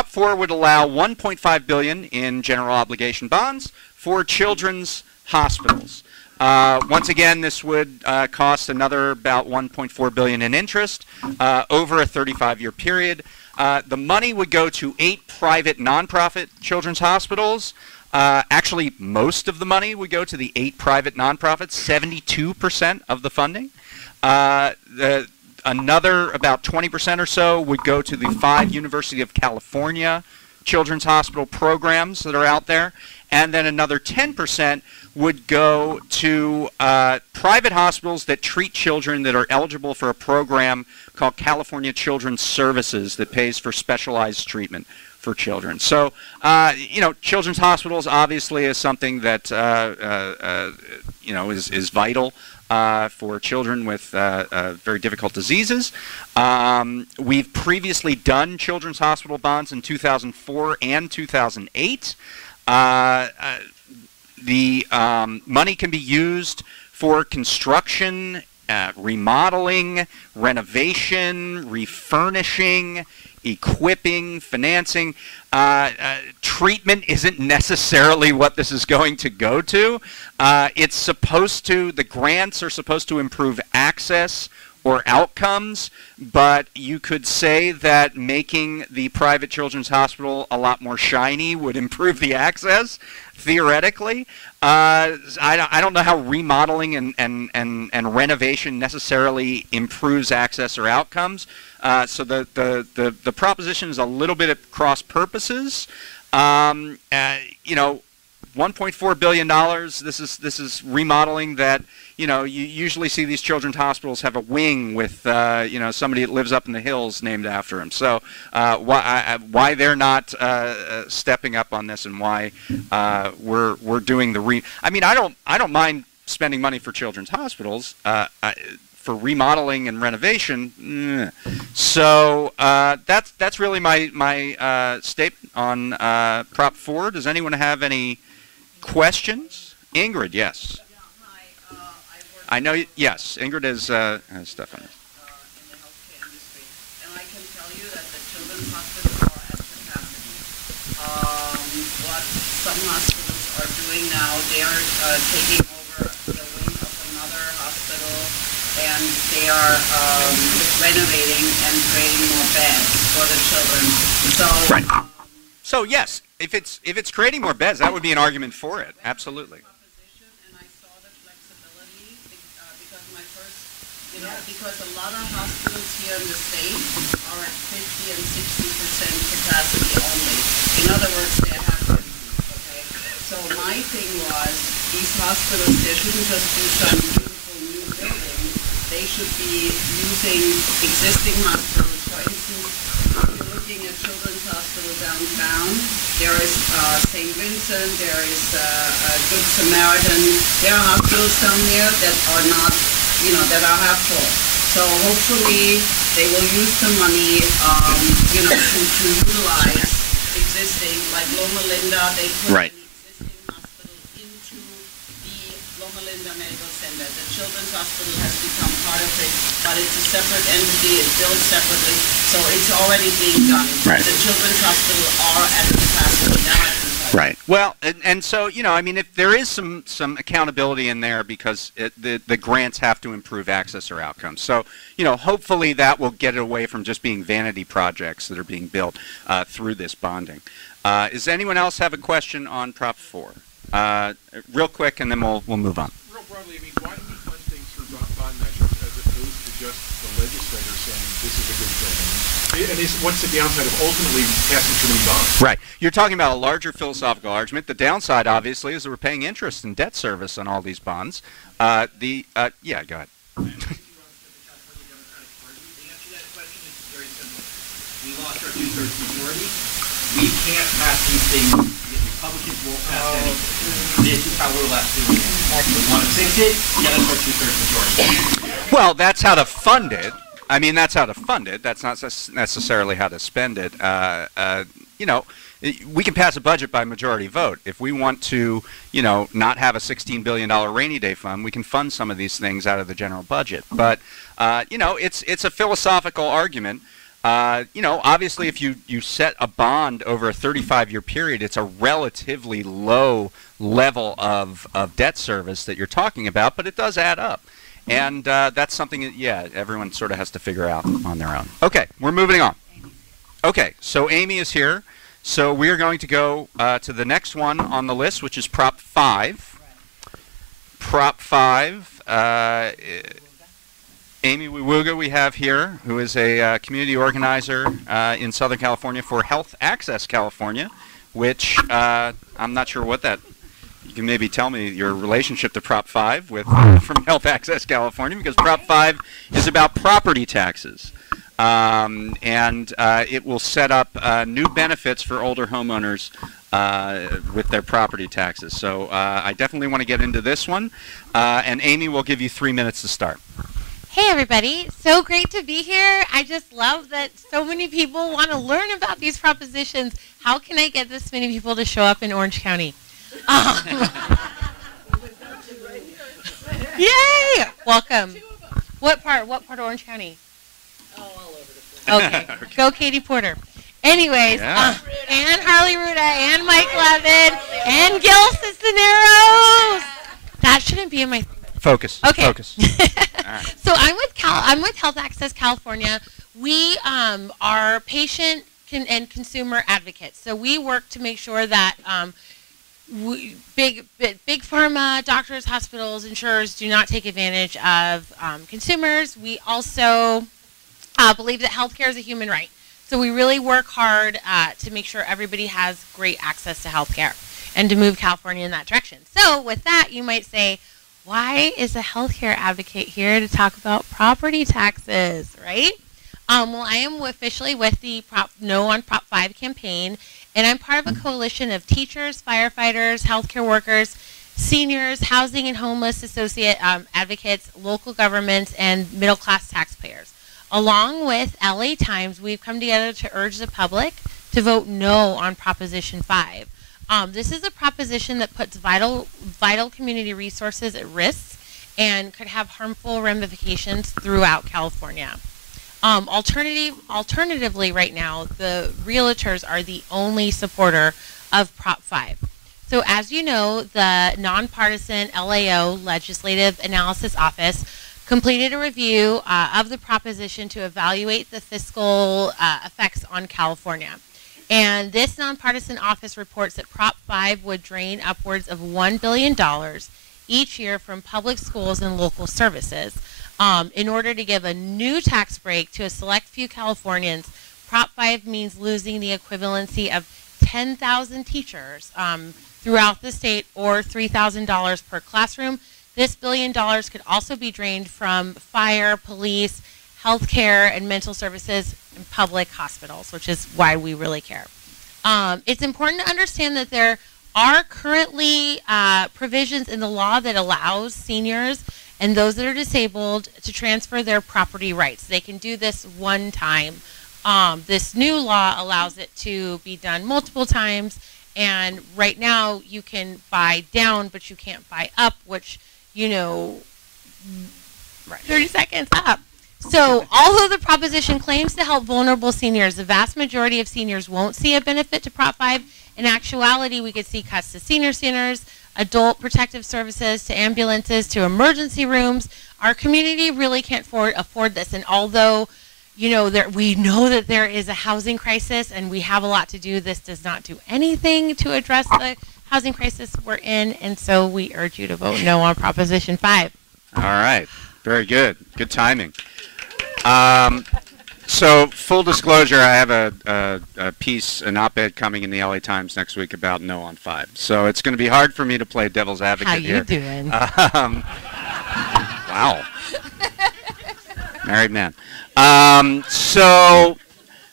Prop 4 would allow $1.5 billion in general obligation bonds for children's hospitals. Once again, this would cost another about $1.4 billion in interest over a 35-year period. The money would go to 8 private nonprofit children's hospitals. Actually, most of the money would go to the 8 private nonprofits, 72% of the funding. Another about 20% or so would go to the 5 University of California children's hospital programs that are out there. And then another 10% would go to private hospitals that treat children that are eligible for a program called California Children's Services that pays for specialized treatment for children. So, you know, children's hospitals obviously is something that, you know, is vital for children with very difficult diseases. We've previously done children's hospital bonds in 2004 and 2008. The money can be used for construction, remodeling, renovation, refurnishing, equipping, financing. Treatment isn't necessarily what this is going to go to. It's supposed to, the grants are supposed to improve access or outcomes, but you could say that making the private children's hospital a lot more shiny would improve the access, theoretically. I don't know how remodeling and renovation necessarily improves access or outcomes. So the proposition is a little bit at cross purposes. You know, $1.4 billion. This is remodeling that, you know, you usually see these children's hospitals have a wing with you know, somebody that lives up in the hills named after them. So why they're not stepping up on this, and why we're doing the I mean, I don't mind spending money for children's hospitals. For remodeling and renovation. So that's really my statement on Prop 4. Does anyone have any questions? Ingrid, yes. Yeah, hi. I know. Yes, Ingrid has stuff on this. In the healthcare industry, and I can tell you that the children's hospitals are at capacity. What some hospitals are doing now, they are taking over the wing of another hospital, and they are renovating and creating more beds for the children. So, right. So yes, if it's creating more beds, that would be an argument for it. Absolutely. And I saw the flexibility because my first, you know, because a lot of hospitals here in the state are at 50 and 60% capacity only. In other words, they have empty. Okay. So my thing was, these hospitals, they shouldn't just be some beautiful new building. They should be using existing hospitals. For instance, if you're looking at Children's Hospital downtown, there is St. Vincent, there is Good Samaritan. There are hospitals down there that are not, you know, that are half full. So hopefully they will use the money, you know, to utilize existing, like Loma Linda, they put right. Medical Center. The Children's Hospital has become part of it, but it's a separate entity, it's built separately, so it's already being done. Right. The Children's Hospital are at the capacity now. Right. Well, and so, you know, I mean, if there is some accountability in there, because the grants have to improve access or outcomes. So, you know, hopefully that will get it away from just being vanity projects that are being built through this bonding. Does anyone else have a question on Prop 4? Real quick, and then we'll move on. Real broadly, I mean, why do we fund things through bond measures as opposed to just the legislator saying this is a good thing? And what's the downside of ultimately passing too many bonds? Right. You're talking about a larger philosophical argument. The downside, obviously, is that we're paying interest and debt service on all these bonds. Yeah, go ahead. We lost our two-thirds majority. We can't pass these things. Republicans won't pass anything. This is how we're left doing it. We want to fix it, get us our two-thirds majority. Well, that's how to fund it. I mean, that's how to fund it. That's not necessarily how to spend it. You know, we can pass a budget by majority vote. If we want to, you know, not have a $16 billion rainy day fund, we can fund some of these things out of the general budget. But, you know, it's a philosophical argument. You know, obviously, if you set a bond over a 35-year period, it's a relatively low level of debt service that you're talking about, but it does add up. And that's something that, yeah, everyone sort of has to figure out on their own. Okay, we're moving on. Okay, so Amy is here. So we are going to go to the next one on the list, which is Prop 5. Prop 5. Amy Wiwuga we have here, who is a community organizer in Southern California for Health Access California, which I'm not sure what that. You can maybe tell me your relationship to Prop 5 with from Health Access California, because Prop 5 is about property taxes. And it will set up new benefits for older homeowners with their property taxes. So I definitely want to get into this one. And Amy will give you 3 minutes to start. Hey everybody, so great to be here. I just love that so many people want to learn about these propositions. How can I get this many people to show up in Orange County? Yay! Welcome. What part of Orange County? all over the place. Okay, go Katie Porter. Anyways, Yeah. and Harley Ruda, and Mike Levin, and Gil Cisneros. That shouldn't be in my... Focus. Okay. Focus. Right. So I'm with Health Access California. We are patient and consumer advocates. So we work to make sure that big pharma, doctors, hospitals, insurers do not take advantage of consumers. We also believe that healthcare is a human right. So we really work hard to make sure everybody has great access to healthcare and to move California in that direction. So with that, you might say, why is a healthcare advocate here to talk about property taxes, right? Well, I am officially with the No on Prop 5 campaign, and I'm part of a coalition of teachers, firefighters, healthcare workers, seniors, housing and homeless associate advocates, local governments, and middle-class taxpayers. Along with LA Times, we've come together to urge the public to vote no on Proposition 5. This is a proposition that puts vital community resources at risk and could have harmful ramifications throughout California. Alternatively, right now, the realtors are the only supporter of Prop 5. So as you know, the nonpartisan LAO, Legislative Analysis Office, completed a review of the proposition to evaluate the fiscal effects on California. And this nonpartisan office reports that Prop 5 would drain upwards of $1 billion each year from public schools and local services. In order to give a new tax break to a select few Californians, Prop 5 means losing the equivalency of 10,000 teachers throughout the state, or $3,000 per classroom. This $1 billion could also be drained from fire, police, healthcare, and mental services in public hospitals, which is why we really care. It's important to understand that there are currently provisions in the law that allows seniors and those that are disabled to transfer their property rights. They can do this one time. This new law allows it to be done multiple times, and right now you can buy down, but you can't buy up, which, you know, 30 seconds up. So although the proposition claims to help vulnerable seniors, the vast majority of seniors won't see a benefit to Prop 5. In actuality, we could see cuts to senior centers, adult protective services, to ambulances, to emergency rooms. Our community really can't afford this. And although, you know, we know that there is a housing crisis and we have a lot to do, this does not do anything to address the housing crisis we're in. And so we urge you to vote no on Proposition 5. All right. Very good. Good timing. So full disclosure, I have a piece, an op-ed coming in the LA Times next week about no on 5. So it's going to be hard for me to play devil's advocate here. How you doing? Wow. Married man. So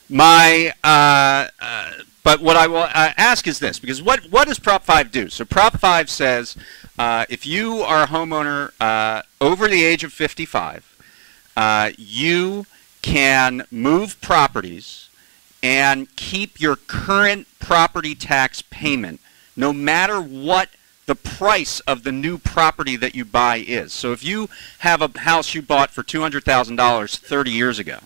my, but what I will ask is this, because what does Prop 5 do? So Prop 5 says if you are a homeowner over the age of 55, you can move properties and keep your current property tax payment no matter what the price of the new property that you buy is. So if you have a house you bought for $200,000 30 years ago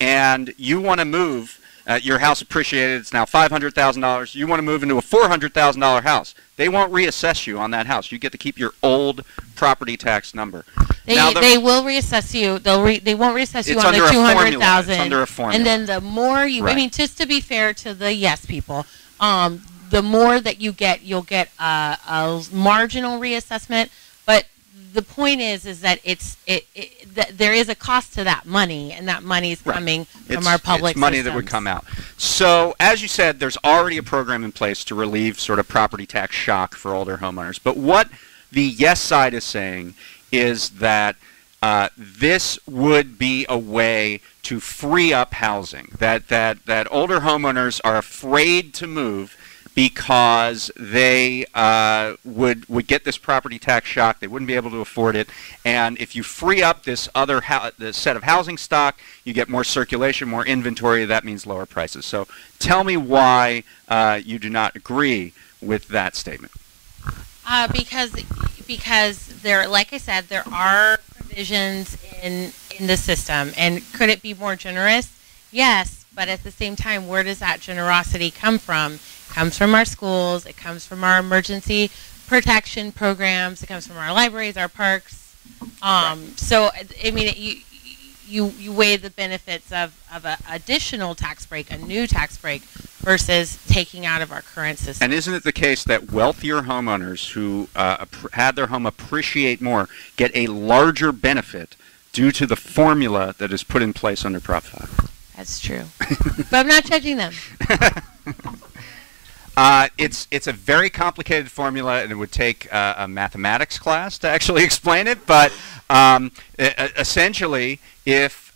and you want to move, your house appreciated, it's now $500,000, you want to move into a $400,000 house. They won't reassess you on that house. You get to keep your old property tax number. They will reassess you. They won't reassess you on the 200,000. It's under a formula. And then the more you, Right. I mean, just to be fair to the yes people, the more that you get, you'll get a marginal reassessment. But the point is that that there is a cost to that money, and that money is coming from our public It's money systems. that would come out. So, as you said, there's already a program in place to relieve sort of property tax shock for older homeowners. But what the yes side is saying is that this would be a way to free up housing. That older homeowners are afraid to move because they would get this property tax shock. They wouldn't be able to afford it. And if you free up this other this set of housing stock, you get more circulation, more inventory. That means lower prices. So tell me why you do not agree with that statement. Because there, like I said, there are provisions in the system. And could it be more generous? Yes. But at the same time, where does that generosity come from? It comes from our schools. It comes from our emergency protection programs. It comes from our libraries, our parks. So, I mean, you weigh the benefits of an additional tax break, a new tax break, versus taking out of our current system. And isn't it the case that wealthier homeowners who had their home appreciate more get a larger benefit due to the formula that is put in place under Prop 5? That's true. But I'm not judging them. It's a very complicated formula, and it would take a mathematics class to actually explain it. But essentially, if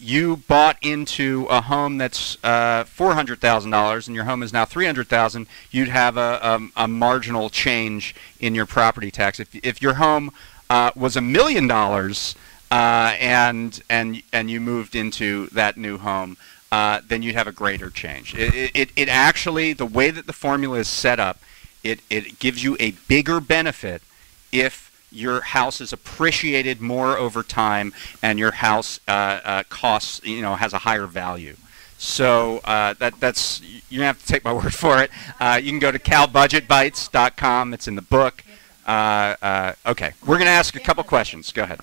you bought into a home that's $400,000 and your home is now $300,000, you'd have a marginal change in your property tax. If your home was $1 million and you moved into that new home, then you'd have a greater change. It actually, the way that the formula is set up, it gives you a bigger benefit if your house is appreciated more over time and your house costs, has a higher value. So that's, you're gonna have to take my word for it. You can go to calbudgetbites.com. It's in the book. Okay, we're gonna ask a couple questions. Go ahead.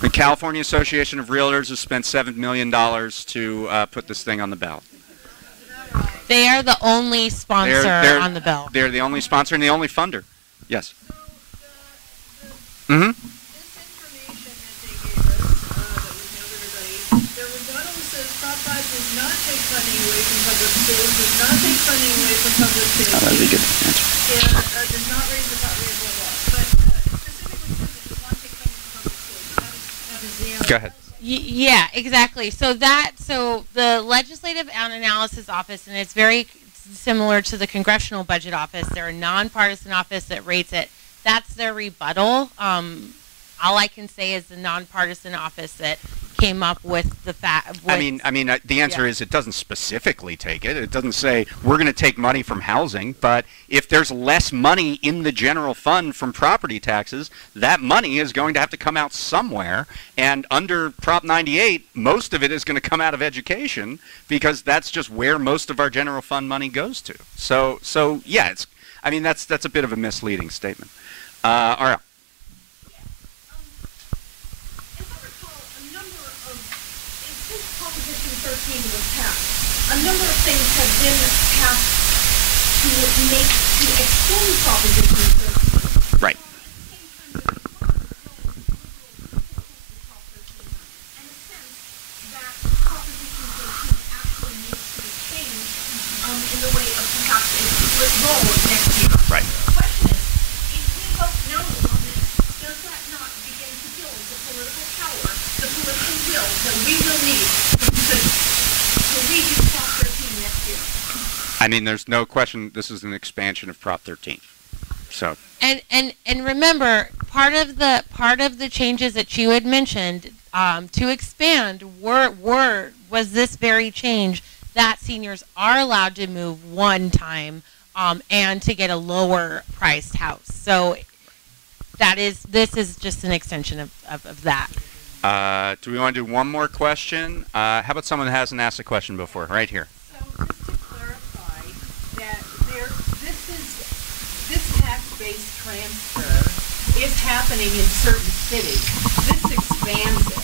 The California Association of Realtors has spent $7 million to put this thing on the ballot. They are the only sponsor on the bill. They're the only sponsor and the only funder. Yes. Mm-hmm. This information that they gave us, that we mailed everybody, their rebuttal says Prop 5 does not take funding away from public schools, does not take funding away from public safety. That would be good answer. And does not raise the property blah, blah, blah. But specifically says it does not take funding from public schools. Go ahead. Yeah, exactly. So the Legislative Analysis Office, and it's very similar to the Congressional Budget Office. They're a nonpartisan office that rates it. That's their rebuttal. All I can say is the nonpartisan office that came up with the fact. The answer is it doesn't specifically take it. It doesn't say we're going to take money from housing, but if there's less money in the general fund from property taxes, that money is going to have to come out somewhere. And under Prop 98, most of it is going to come out of education because that's just where most of our general fund money goes to. So yeah, that's a bit of a misleading statement. All right. Was passed. A number of things have been passed to extend Proposition 13. Right. And a sense that Proposition 13 actually needs to be changed in the way of perhaps a split roll next year. Right. The question is, if we vote no on this, does that not begin to build the political power, the political will that we will need to redo Prop 13 next year? There's no question this is an expansion of Prop 13. So. And remember, part of the changes that you had mentioned to expand was this very change that seniors are allowed to move one time and to get a lower priced house. So this is just an extension of that. Do we want to do one more question? How about someone that hasn't asked a question before? Right here. So just to clarify, that this tax-based transfer is happening in certain cities. This expands it.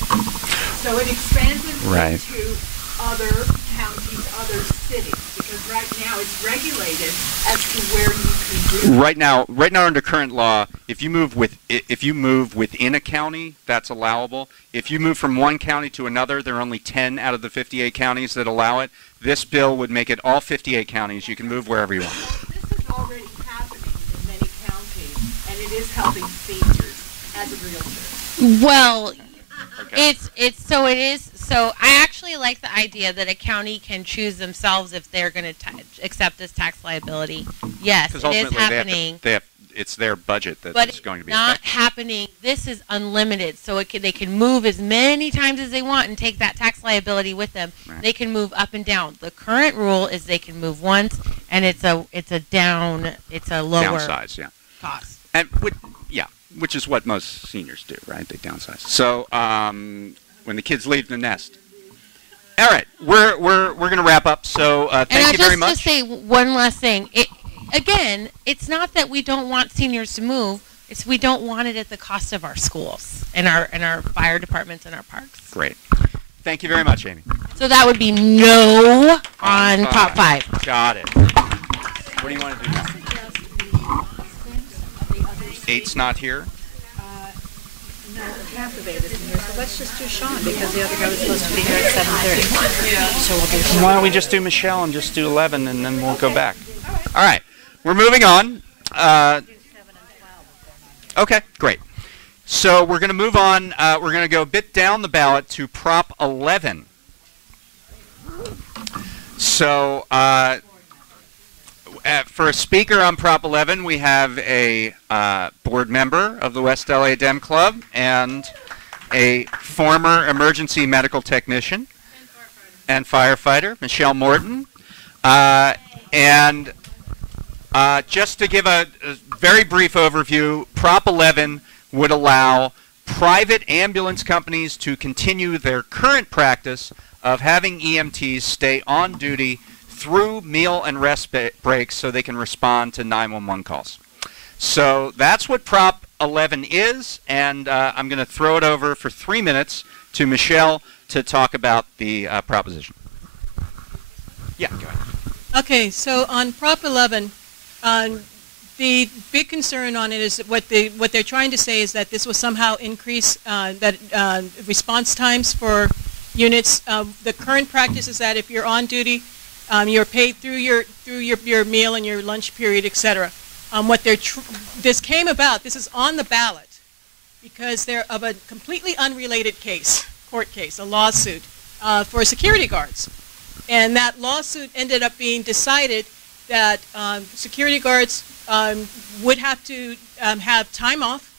So it expands it Right. into other counties, other cities, because right now it's regulated as to where you can do it. Right now under current law, if you move within a county, that's allowable. If you move from one county to another, there are only 10 out of the 58 counties that allow it. This bill would make it all 58 counties. You can move wherever you want. This is already happening in many counties, and it is helping seniors as a realtor. Well, Okay. So I actually like the idea that a county can choose themselves if they're going to accept this tax liability. Yes, it is ultimately happening. It's their budget that's But going to be it's not affected. happening. This is unlimited, so they can move as many times as they want and take that tax liability with them. Right. They can move up and down. The current rule is they can move once, and it's a lower Downsize, yeah. cost. And which is what most seniors do, right? They downsize. So when the kids leave the nest. All right, we're going to wrap up. So thank you very much. And I'll just say one last thing. It's not that we don't want seniors to move. It's we don't want it at the cost of our schools and our fire departments and our parks. Great. Thank you very much, Amy. So that would be no on Prop 5. Got it. What do you want to do now? 8's not here. No, half of 8 isn't here, so let's just do Sean, because the other guy was supposed to be here at 7:30. Yeah. So we'll do Sean. Why don't we just do Michelle and just do 11, and then we'll go back. All right. We're moving on. Okay, great. So we're going to move on. We're going to go a bit down the ballot to Prop 11. So for a speaker on Prop 11, we have a board member of the West LA Dem Club and a former emergency medical technician and firefighter, Michelle Morton. And just to give a very brief overview, Prop 11 would allow private ambulance companies to continue their current practice of having EMTs stay on duty through meal and rest breaks so they can respond to 911 calls. So that's what Prop 11 is, and I'm going to throw it over for 3 minutes to Michelle to talk about the proposition. Yeah, go ahead. Okay, so on Prop 11, the big concern on it is that what they're trying to say is that this will somehow increase response times for units. The current practice is that if you're on duty, you're paid through your meal and your lunch period, etc. This came about. This is on the ballot because they're of a completely unrelated case, court case, a lawsuit for security guards, and that lawsuit ended up being decided that security guards would have to have time off.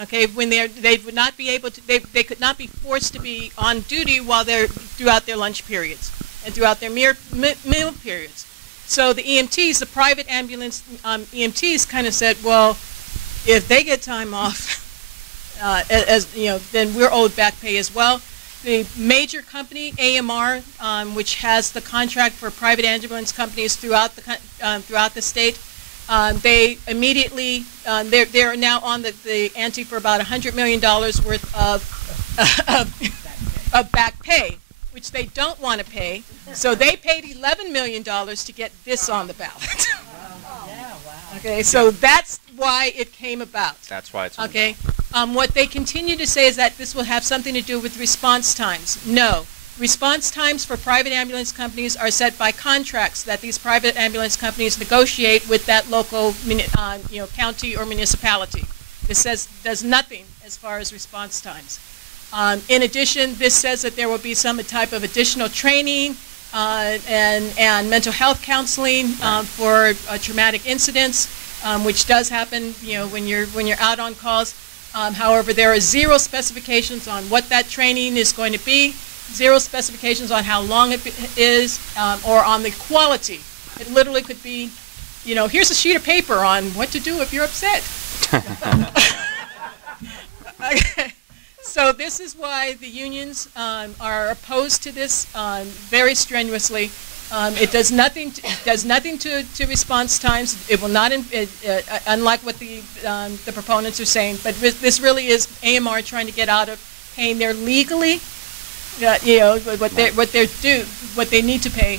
Okay, when they would not be able to, they could not be forced to be on duty while they're throughout their lunch periods and throughout their meal periods. So the EMTs, the private ambulance EMTs, kind of said, well, if they get time off, then we're owed back pay as well. The major company, AMR, which has the contract for private ambulance companies throughout the state, they immediately, they're now on the ante for about $100 million worth of back pay, which they don't want to pay. So they paid $11 million to get this on the ballot. Okay, so that's why it came about. That's why it's on the okay. What they continue to say is that this will have something to do with response times. No. Response times for private ambulance companies are set by contracts that these private ambulance companies negotiate with that local county or municipality. This does nothing as far as response times. In addition, this says that there will be some type of additional training and mental health counseling for traumatic incidents, which does happen, when you're out on calls. However, there are zero specifications on what that training is going to be, zero specifications on how long it is, or on the quality. It literally could be, here's a sheet of paper on what to do if you're upset. Okay. So this is why the unions are opposed to this very strenuously. It does nothing. To response times. It will not. Unlike what the proponents are saying, but this really is AMR trying to get out of paying their legally, what they need to pay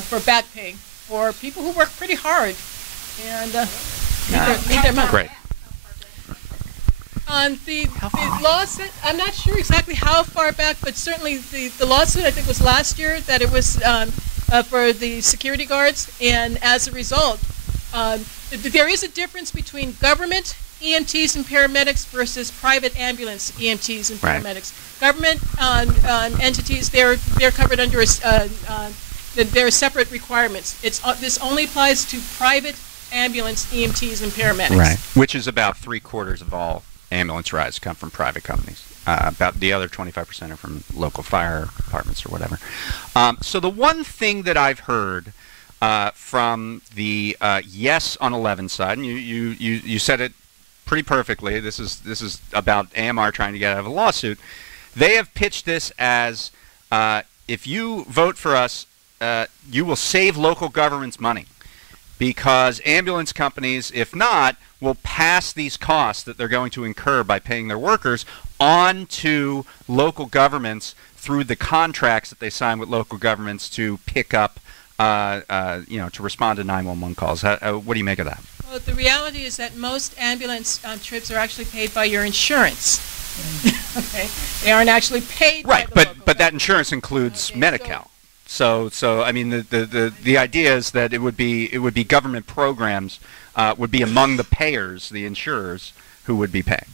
for back pay for people who work pretty hard and need their money. Great. The lawsuit, I'm not sure exactly how far back, but certainly the lawsuit, I think, was last year, that it was for the security guards, and as a result, there is a difference between government EMTs and paramedics versus private ambulance EMTs and paramedics. Right. Government entities, they're covered under there are separate requirements. This only applies to private ambulance EMTs and paramedics. Right, which is about 3/4 of all ambulance rides come from private companies. About the other 25% are from local fire departments or whatever. So the one thing that I've heard from the Yes on 11 side, and you said it pretty perfectly. This is about AMR trying to get out of a lawsuit. They have pitched this as if you vote for us, you will save local governments money, because ambulance companies, if not, will pass these costs that they're going to incur by paying their workers on to local governments through the contracts that they sign with local governments to pick up, to respond to 911 calls. What do you make of that? Well, the reality is that most ambulance trips are actually paid by your insurance. Okay, they aren't actually paid. Right, by the but that insurance includes Medi-Cal. So I mean, the idea is that it would be government programs would be among the payers, the insurers, who would be paying.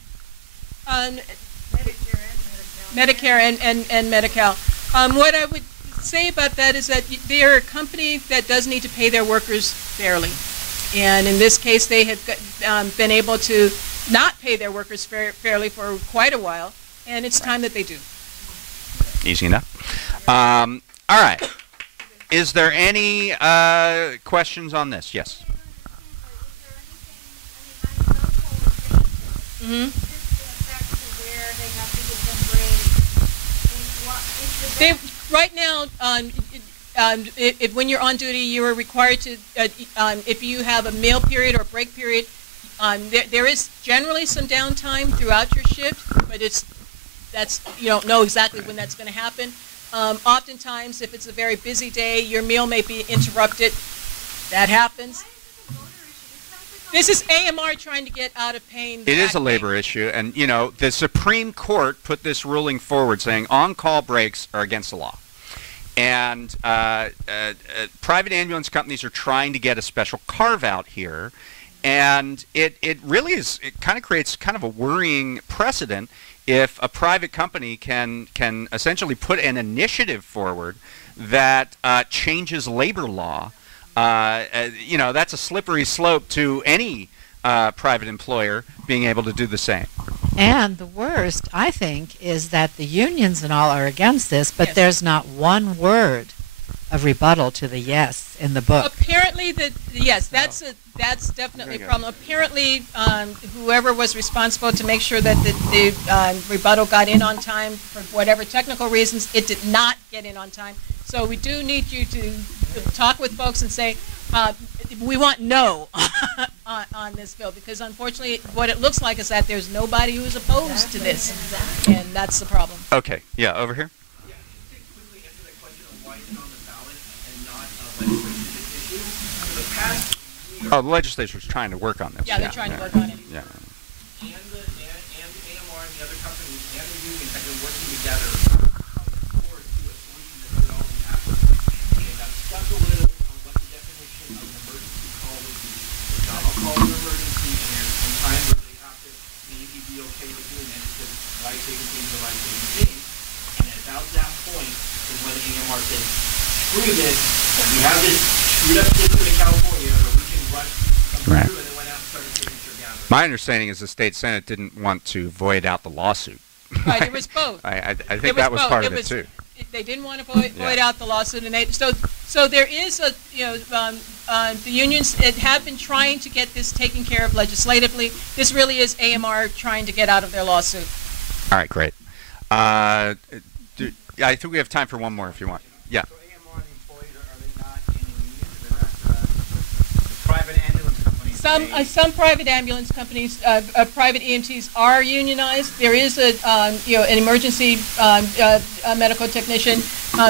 Medicare and Medi-Cal. What I would say about that is that they're a company that does need to pay their workers fairly, and in this case, they have been able to not pay their workers fairly for quite a while, and it's time that they do. Easy enough. All right. Is there any questions on this? Yes. Mm-hmm. Right now, when you're on duty, you are required to, if you have a meal period or break period, there is generally some downtime throughout your shift, but you don't know exactly when that's going to happen. Oftentimes, if it's a very busy day, your meal may be interrupted. That happens. This is AMR trying to get out of paying. It is a labor issue, and the Supreme Court put this ruling forward saying on-call breaks are against the law, and private ambulance companies are trying to get a special carve-out here, and it really is. It kind of creates kind of a worrying precedent if a private company can essentially put an initiative forward that changes labor law. That's a slippery slope to any private employer being able to do the same. And the worst, I think, is that the unions and all are against this, but yes, there's not one word of rebuttal to the yes in the book. Apparently, that's definitely a problem. Apparently, whoever was responsible to make sure that the rebuttal got in on time, for whatever technical reasons, it did not get in on time. So we do need you to talk with folks and say, we want no on this bill, because unfortunately what it looks like is that there's nobody who's opposed to this, and that's the problem. Okay, yeah, over here. Yeah, just to quickly answer that question of why it's on the ballot and not legislative issue. For the past year, the legislature's trying to work on this. Yeah, they're trying to work on it. Yeah. And AMR and the other companies and the union have been working together coming forward to a solution that would all be happy. And I'm stuck a little on what the definition of an emergency call would be. It's not all calls an emergency, and there's some times where they have to maybe be okay with doing that because life-saving things are life-saving things. And at about that point is when AMR said, screw this, we have this screwed up system in California where we can rush some through, and then went out and started signature gathering. My understanding is the state Senate didn't want to void out the lawsuit. Right, it was both. I think that was part of it too. They didn't want to void out the lawsuit, and so there is a the unions have been trying to get this taken care of legislatively. This really is AMR trying to get out of their lawsuit. All right, great. I think we have time for one more if you want. Yeah. So AMR employees, are they not in a union? They're not private ambulance companies? Some private ambulance companies, private EMTs are unionized. There is an emergency medical technician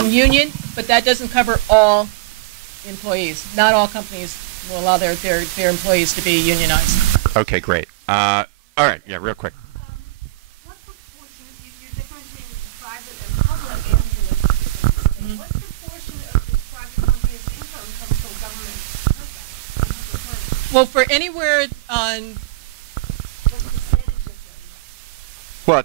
union, but that doesn't cover all employees. Not all companies will allow their employees to be unionized. Okay, great. All right, yeah, real quick. What proportion, if you're differentiating private and public ambulance, what proportion of this private company's income comes from government purpose? Well, for anywhere on. What percentage of them? Well,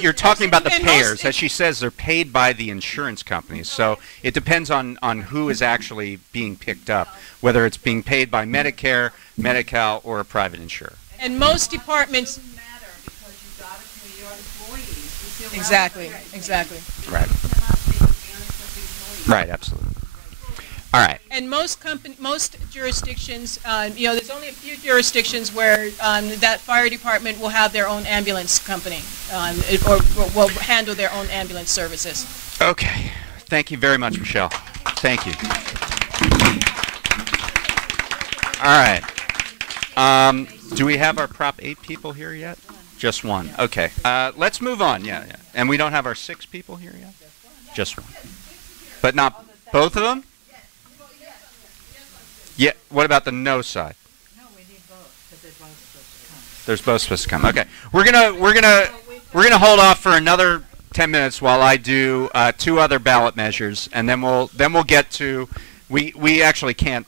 you're talking about the payers. As she says, they're paid by the insurance companies. So it depends on who is actually being picked up, whether it's being paid by Medicare, Medi-Cal, or a private insurer. And most departments. It doesn't matter because you got it from your employees. You still Exactly, have to exactly. Right. You cannot take advantage of the employees. Right, absolutely. All right. And most jurisdictions, there's only a few jurisdictions where that fire department will have their own ambulance company, or will handle their own ambulance services. Okay. Thank you very much, Michelle. Thank you. All right. Do we have our Prop 8 people here yet? Just one. Okay. Let's move on. Yeah. And we don't have our 6 people here yet? Just one. But not both of them? Yeah. What about the no side? No, we need both because they're both supposed to come. There's both supposed to come. Okay. We're gonna hold off for another 10 minutes while I do 2 other ballot measures, and then we'll get to. We actually can't.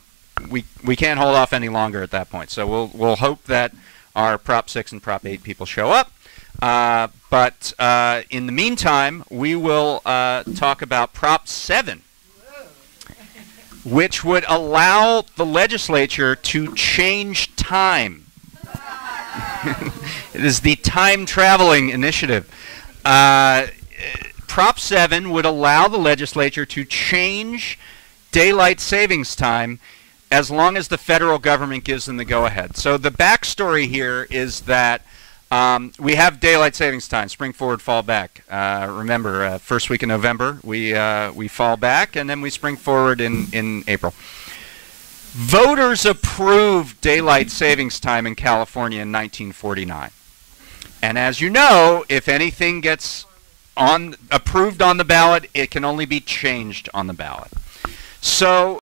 We can't hold off any longer at that point. So we'll hope that our Prop 6 and Prop 8 people show up. But in the meantime, we will talk about Prop 7, which would allow the legislature to change time. It is the time traveling initiative. Prop 7 would allow the legislature to change daylight savings time as long as the federal government gives them the go-ahead. So the backstory here is that we have daylight savings time, spring forward, fall back. Remember, first week in November, we fall back, and then we spring forward in April. Voters approved daylight savings time in California in 1949. And as you know, if anything gets approved on the ballot, it can only be changed on the ballot. So